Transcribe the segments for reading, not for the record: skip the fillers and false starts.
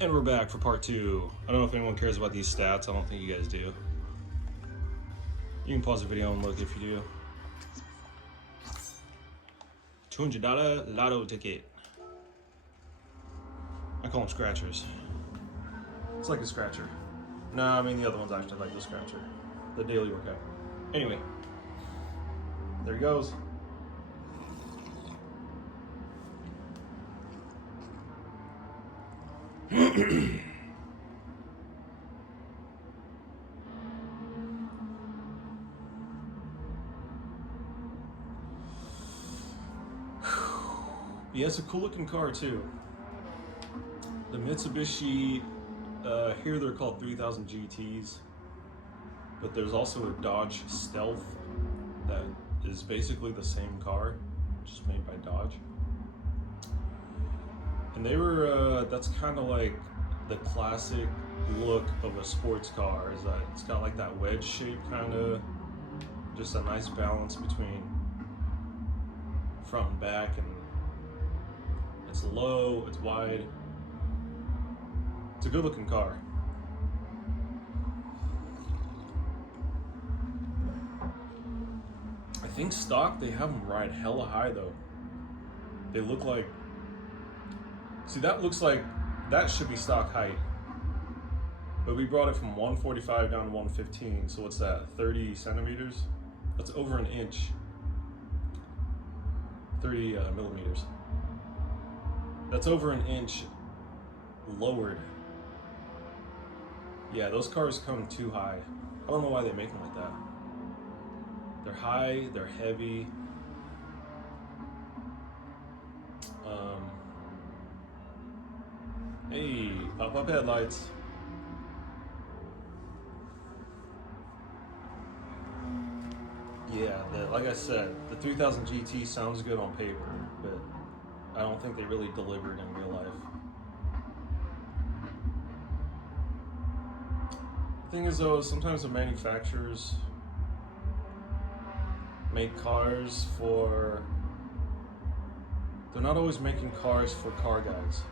And we're back for part 2. I don't know if anyone cares about these stats. I don't think you guys do. You can pause the video and look if you do. $200 lotto ticket. I call them scratchers. It's like a scratcher. No, I mean the other one's actually like the scratcher. The daily workout. Anyway. There he goes. Yeah, it's a cool looking car too. The Mitsubishi, here they're called 3000 GTs, but there's also a Dodge Stealth that is basically the same car, just made by Dodge. And they were, that's kind of like the classic look of a sports car, is that it's got like that wedge shape kind of, just a nice balance between front and back, and it's low, it's wide. It's a good looking car. I think stock, they have them ride hella high though. They look like, see that looks like, that should be stock height. But we brought it from 145 down to 115, so what's that, 30 centimeters? That's over an inch. 30 millimeters. That's over an inch lowered. Yeah, those cars come too high. I don't know why they make them like that. They're high, they're heavy. Hey, pop-up headlights. Yeah, like I said, the 3000 GT sounds good on paper, but I don't think they really delivered in real life. The thing is though, sometimes the manufacturers make cars for, they're not always making cars for car guys.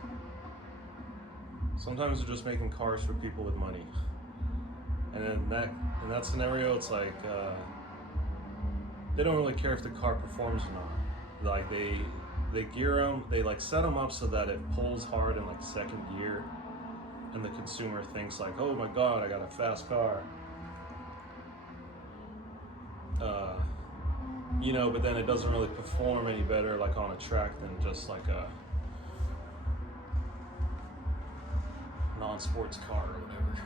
Sometimes they're just making cars for people with money. And in that scenario, it's like, they don't really care if the car performs or not. Like they gear them, they like set them up so that it pulls hard in like second gear, and the consumer thinks like, oh my god, I got a fast car. You know, but then it doesn't really perform any better like on a track than just like a non-sports car or whatever.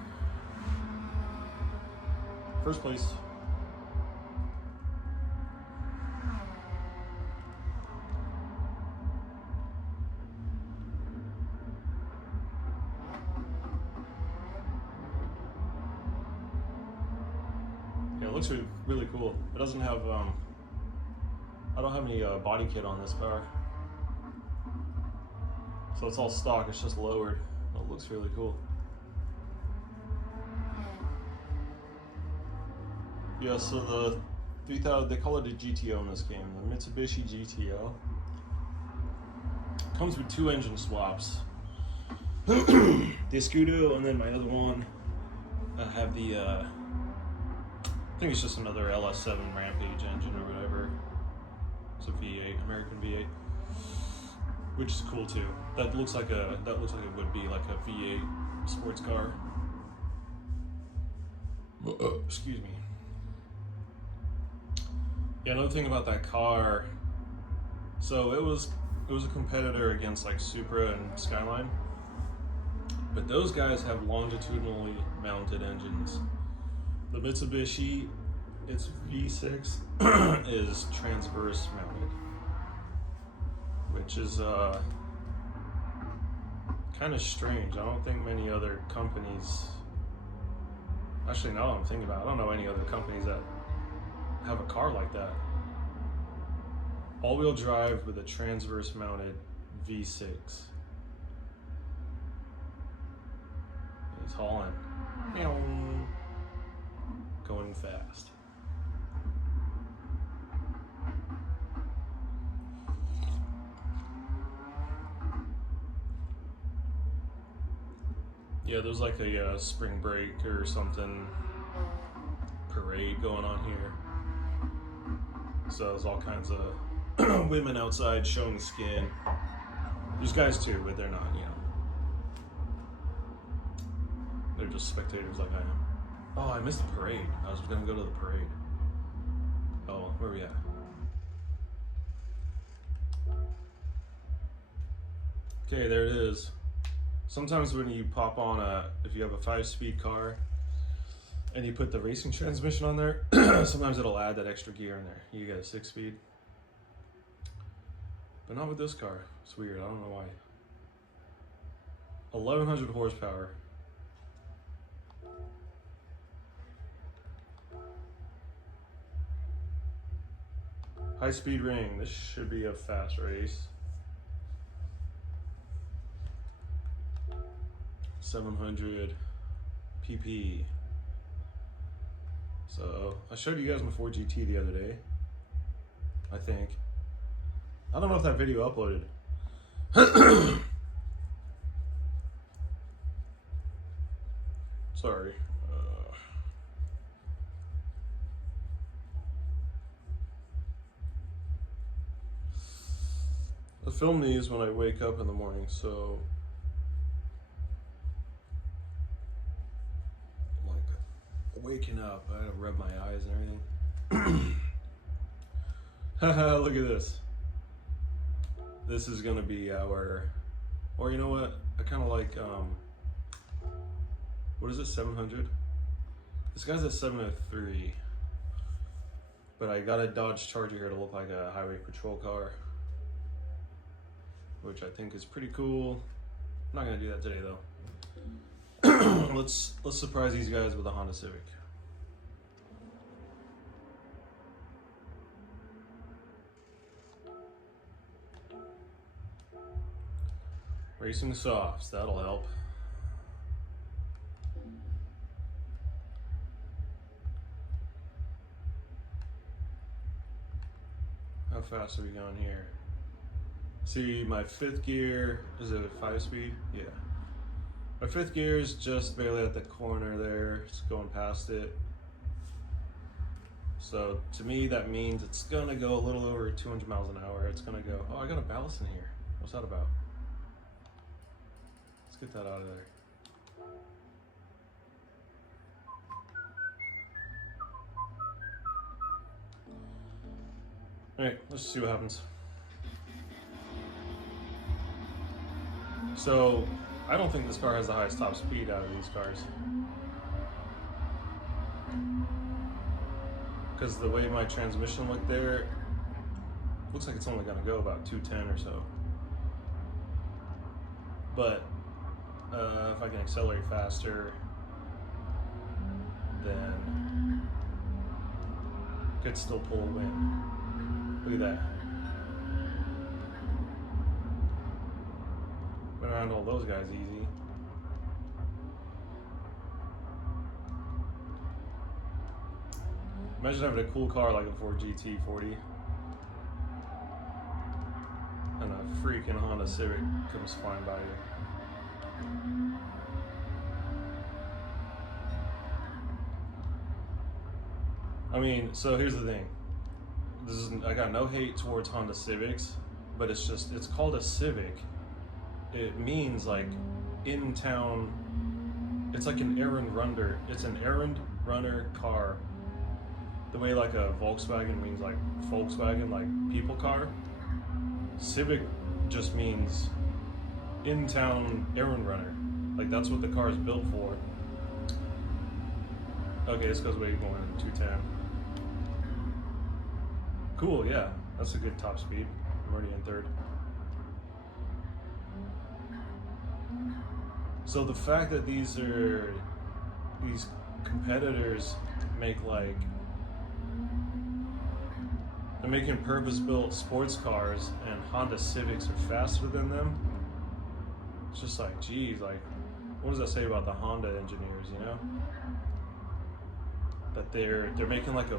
First place. Yeah, it looks really cool. It doesn't have, I don't have any body kit on this car. So it's all stock, it's just lowered. It looks really cool. Yeah, so the 3000, they call it a GTO in this game, the Mitsubishi GTO. Comes with 2 engine swaps. The Escudo, and then my other one, I have the, I think it's just another LS7 Rampage engine or whatever. It's a V8, American V8, which is cool too. That looks like it would be like a V8 sports car. Excuse me. Yeah, another thing about that car, so it was a competitor against like Supra and Skyline, but those guys have longitudinally mounted engines. The Mitsubishi, its V6 is transverse mounted, which is kind of strange. I don't think many other companies, actually now I'm thinking about it, I don't know any other companies that have a car like that. All-wheel drive with a transverse mounted V6. He's hauling. Going fast. Yeah, there's like a spring break or something parade going on here. So there's all kinds of women outside showing skin. There's guys too, but they're not, you know. They're just spectators like I am. Oh, I missed the parade. I was gonna go to the parade. Oh, where are we at? Okay, there it is. Sometimes when you pop on if you have a 5-speed car and you put the racing transmission on there, sometimes it'll add that extra gear in there. You get a 6-speed. But not with this car. It's weird, I don't know why. 1100 horsepower. High speed ring. This should be a fast race. 700 pp. So I showed you guys my Ford GT the other day, I think. I don't know if that video uploaded. Sorry. I film these when I wake up in the morning, so like waking up, I gotta rub my eyes and everything. Haha, look at this. This is gonna be our, or you know what? I kind of like, what is it, 700? This guy's at 703. But I got a Dodge Charger here to look like a highway patrol car, which I think is pretty cool. I'm not gonna do that today though. Let's surprise these guys with a Honda Civic. Racing softs, that'll help. How fast are we going here? See, my 5th gear, is it a 5-speed? Yeah. My 5th gear is just barely at the corner there. It's going past it. So to me, that means it's gonna go a little over 200 miles an hour. It's gonna go, oh, I got a ballast in here. What's that about? Let's get that out of there. All right, let's see what happens. So, I don't think this car has the highest top speed out of these cars. Because the way my transmission looked there, looks like it's only gonna go about 210 or so. But, if I can accelerate faster, then could still pull a win. Look at that. Went around all those guys easy. Imagine having a cool car like a Ford GT40 and a freaking Honda Civic comes flying by you. I mean, so here's the thing. I got no hate towards Honda Civics, but it's called a Civic. It means like in town. It's like an errand runner. It's an errand runner car. The way like a Volkswagen means like Volkswagen, like people car. Civic just means in town errand runner. Like that's what the car is built for. Okay, this goes way going 210. Cool, yeah, that's a good top speed. I'm already in 3rd. So the fact that these competitors make like, they're making purpose-built sports cars and Honda Civics are faster than them, it's just like, geez, like, what does that say about the Honda engineers, you know? That they're making like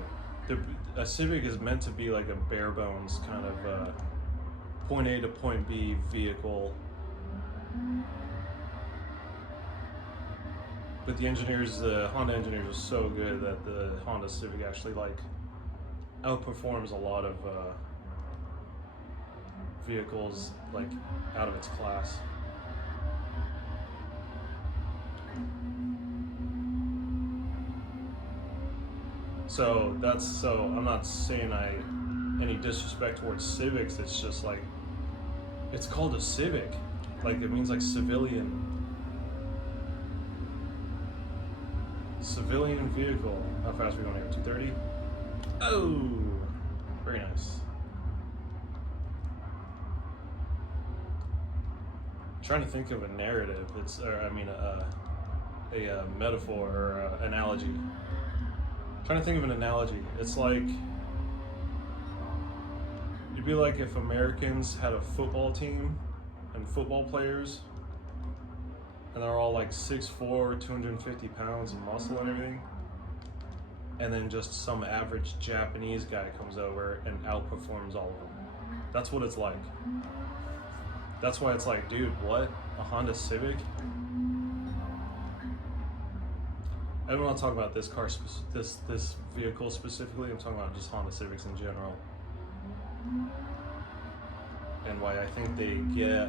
a Civic is meant to be like a bare bones kind of point A to point B vehicle. But the Honda engineers are so good that the Honda Civic actually like outperforms a lot of vehicles like out of its class. So I'm not saying any disrespect towards Civics. It's just like, it's called a Civic. Like, it means like civilian vehicle. How fast are we going here? 230? Oh, very nice. I'm trying to think of a narrative. A metaphor or analogy. I'm trying to think of an analogy. It's like, it'd be like if Americans had a football team and football players, and they're all like 6'4", 250 pounds of muscle and everything, and then just some average Japanese guy comes over and outperforms all of them. That's what it's like. That's why it's like, dude, what? A Honda Civic? I don't want to talk about this car, this vehicle specifically. I'm talking about just Honda Civics in general, and why I think they get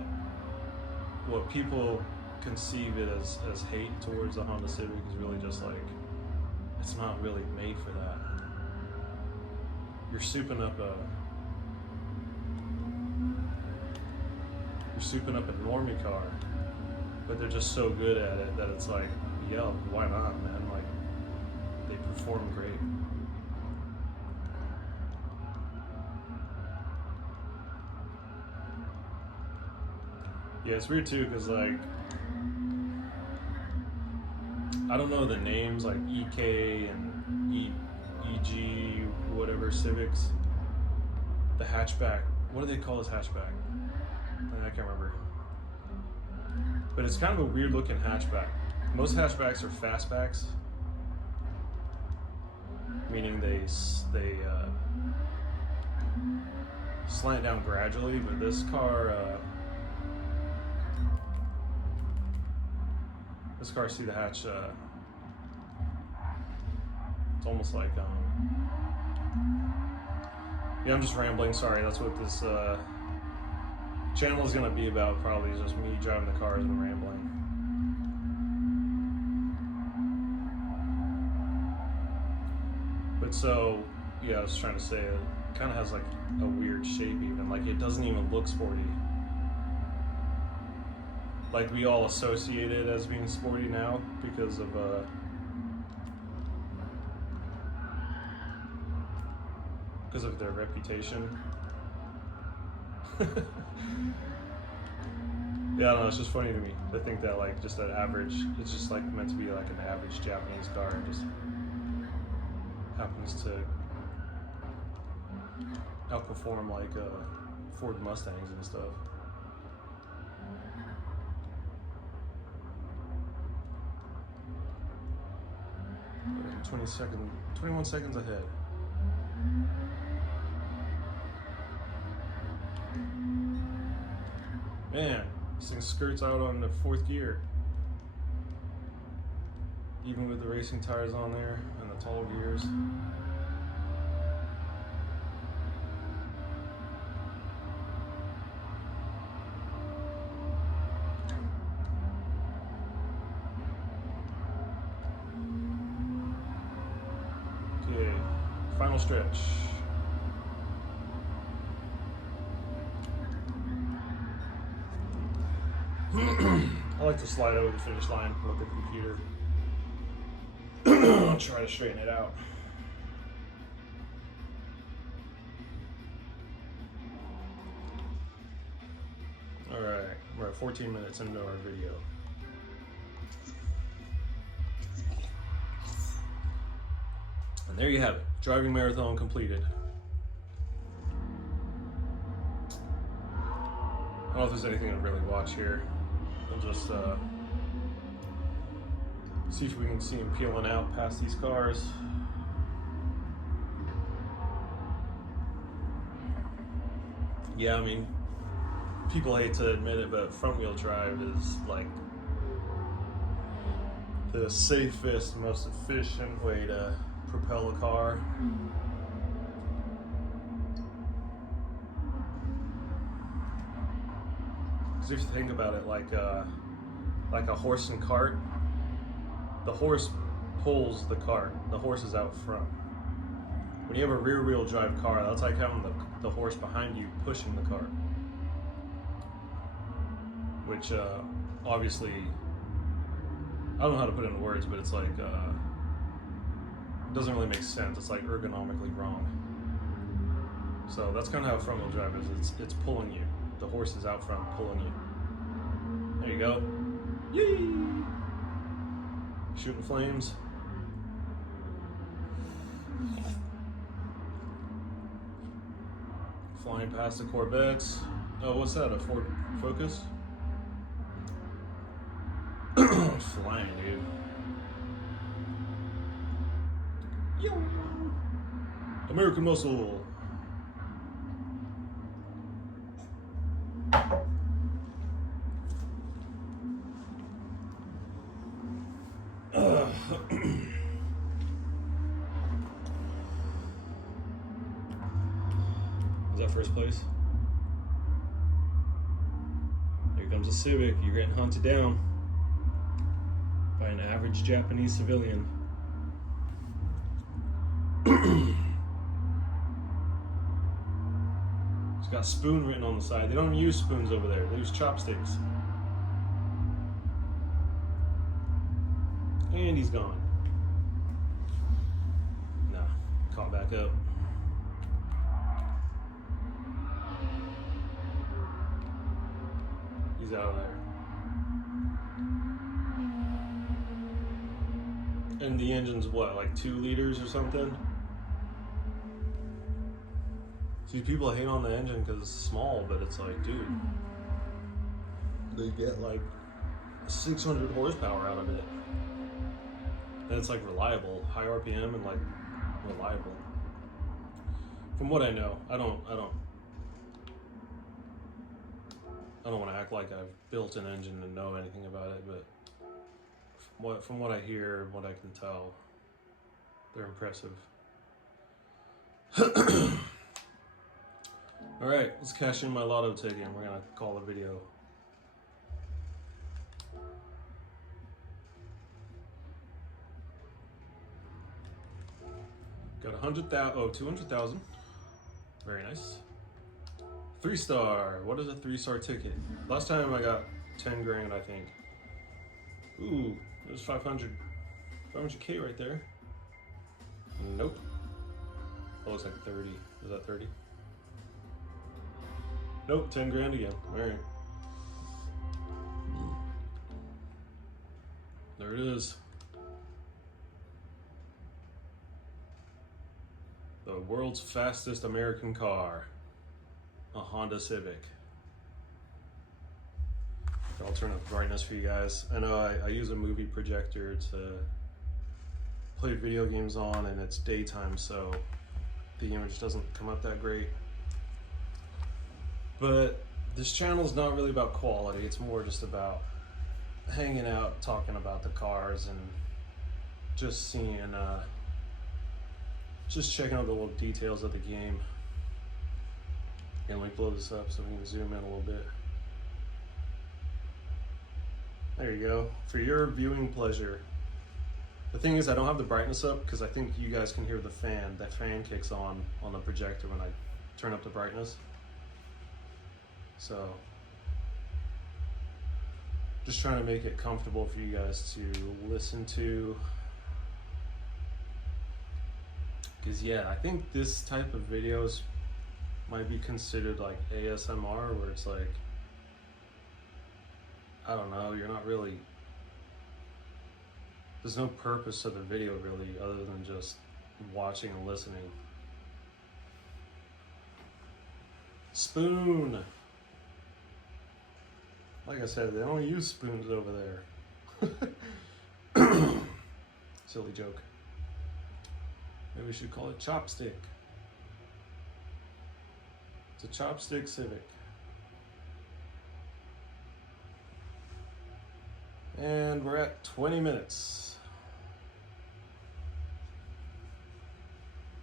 what people conceive it as hate towards the Honda Civic is really just like, it's not really made for that. You're souping up a normie car, but they're just so good at it that it's like, yeah, why not, man? Like, they perform great. Yeah, it's weird too, because like, I don't know the names like EK and EG, whatever Civics. The hatchback. What do they call this hatchback? I can't remember. But it's kind of a weird looking hatchback. Most hatchbacks are fastbacks, meaning they slant down gradually. But this car, see the hatch. It's almost like yeah, I'm just rambling. Sorry, that's what this channel is gonna be about. Probably just me driving the cars and rambling. But so, yeah, I was trying to say it kind of has like a weird shape, even like it doesn't even look sporty. Like, we all associate it as being sporty now because of their reputation. Yeah, I don't know, it's just funny to me. I think that like just that average, it's just like meant to be like an average Japanese car, and just happens to outperform like Ford Mustangs and stuff. 21 seconds ahead. Man, this thing skirts out on the 4th gear. Even with the racing tires on there and the tall gears. Okay, final stretch. I like to slide over the finish line with the computer. I'll try to straighten it out. Alright, we're at 14 minutes into our video. And there you have it. Driving marathon completed. I don't know if there's anything to really watch here. We'll just see if we can see him peeling out past these cars. Yeah, I mean, people hate to admit it, but front wheel drive is like the safest, most efficient way to propel a car. Because if you think about it, like a horse and cart, the horse pulls the cart. The horse is out front. When you have a rear-wheel drive car, that's like having the horse behind you pushing the cart. Which obviously, I don't know how to put it into words, but it's like, it doesn't really make sense. It's like ergonomically wrong. So that's kind of how front-wheel drive is. It's pulling you. The horse is out front pulling you. There you go. Yee! Shooting flames. Flying past the Corvettes. Oh, what's that? A Ford Focus? Flying, dude. Yo! American Muscle. Is that first place? Here comes a Civic. You're getting hunted down by an average Japanese civilian. It's got spoon written on the side. They don't use spoons over there. They use chopsticks. And he's gone. Nah, caught back up. He's out of there. And the engine's what, like 2 liters or something? See, people hate on the engine because it's small, but it's like, dude, they get like 600 horsepower out of it. And it's like reliable, high RPM and like reliable. From what I know, I don't want to act like I've built an engine and know anything about it, but from what I hear, what I can tell, they're impressive. All right, let's cash in my lotto ticket and we're gonna call the video. Got 200,000. Very nice. 3-star. What is a 3-star ticket? Last time I got 10 grand, I think. Ooh, there's 500K right there. Nope. Oh, it's like 30. Is that 30? Nope, 10 grand again. All right. There it is. The world's fastest American car. A Honda Civic. I'll turn up brightness for you guys. I know I use a movie projector to play video games on, and it's daytime, so the image doesn't come up that great. But this channel is not really about quality. It's more just about hanging out, talking about the cars, and just seeing, just checking out the little details of the game. And let me blow this up so we can zoom in a little bit. There you go, for your viewing pleasure. The thing is, I don't have the brightness up because I think you guys can hear the fan. That fan kicks on the projector when I turn up the brightness. So, just trying to make it comfortable for you guys to listen to. Because yeah, I think this type of videos might be considered like ASMR, where it's like, I don't know, you're not really, there's no purpose to the video really other than just watching and listening. Spoon! Like I said, they don't use spoons over there. Silly joke. Maybe we should call it chopstick. It's a chopstick Civic. And we're at 20 minutes.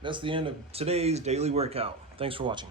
that's the end of today's daily workout. Thanks for watching.